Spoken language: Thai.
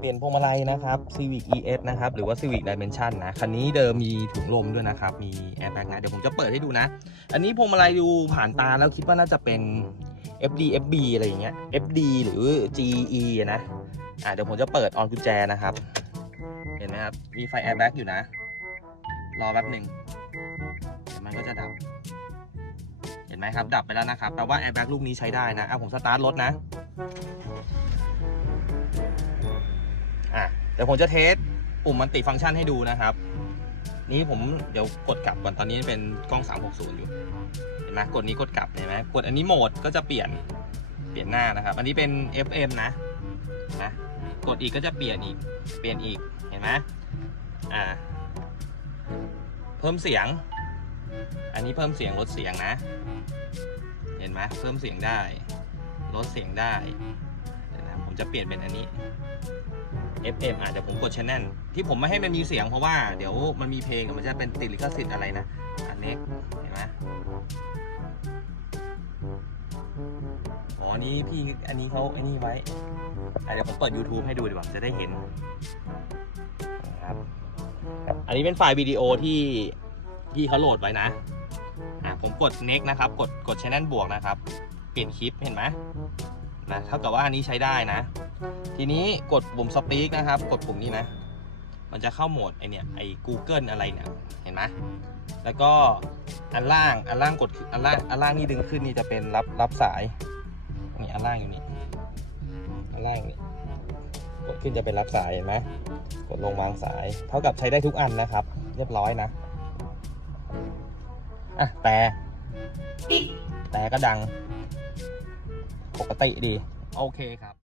เปลี่ยนพวงมาลัยนะครับ Civic ES นะครับ หรือว่า Civic Dimension นะ คันนี้เดิมมีถุงลมด้วยนะครับ มีแอร์แบ็กนะ เดี๋ยวผมจะเปิดให้ดูนะ อันนี้พวงมาลัยดูผ่านตาแล้วคิดว่าน่าจะเป็น FD FB อะไรอย่างเงี้ย FD หรือ GE นะ อะเดี๋ยวผมจะเปิดออนกุญแจนะครับ เห็นไหมครับ มีไฟแอร์แบ็กอยู่นะ รอแป๊บหนึ่งมันก็จะดับ เห็นไหมครับ ดับไปแล้วนะครับ แปลว่าแอร์แบ็กลูกนี้ใช้ได้นะ เอะผมสตาร์ทรถนะ ดี๋ยวผมจะเทสปุ่มมันติฟังก์ชันให้ดูนะครับ นี้ผมเดี๋ยวกดกลับก่อนตอนนี้เป็นกล้อง 360 อยู่ เห็นไหมกดนี้กดกลับเห็นไหมกดอันนี้โหมดก็จะเปลี่ยนเปลี่ยนหน้านะครับ อันนี้เป็น FM นะนะกดอีกก็จะเปลี่ยนอีกเปลี่ยนอีกเห็นไหมอ่าเพิ่มเสียง อันนี้เพิ่มเสียงลดเสียงนะ เห็นไหมเพิ่มเสียงได้ลดเสียงได้ ผมจะเปลี่ยนเป็นอันนี้ FM อาจจะผมกด channel ที่ผมไม่ให้มันมีเสียงเพราะว่าเดี๋ยวมันมีเพลงมันจะเป็นติดลิขสิทธิ์อะไรนะ อันนี้เห็นไหมอ๋ออันนี้พี่อันนี้เขาไอ้นี่ไว้อ่เดี๋ยวผมเปิด YouTube ให้ดูดีกว่าจะได้เห็นนะครับอันนี้เป็นไฟล์วิดีโอที่ที่เขาโหลดไว้นะอะผมกด next นะครับ กดกด channel บวกนะครับ เปลี่ยนคลิปเห็นไหม นะเท่ากับว่าอันนี้ใช้ได้นะ ทีนี้กดปุ่ม speak นะครับ กดปุ่มนี้นะ มันจะเข้าโหมดไอเนี่ยไอ Google อะไรเนี่ยเห็นไหมแล้วก็อันล่างอันล่างกดอันล่างอันล่างนี่ดึงขึ้นนี่จะเป็นรับรับสายนี่อันล่างอยู่นี่อันล่างนี่กดขึ้นจะเป็นรับสายเห็นไหมกดลงวางสาย เท่ากับใช้ได้ทุกอันนะครับ เรียบร้อยนะอะแต่แต่ก็ดัง ปกติดี โอเคครับ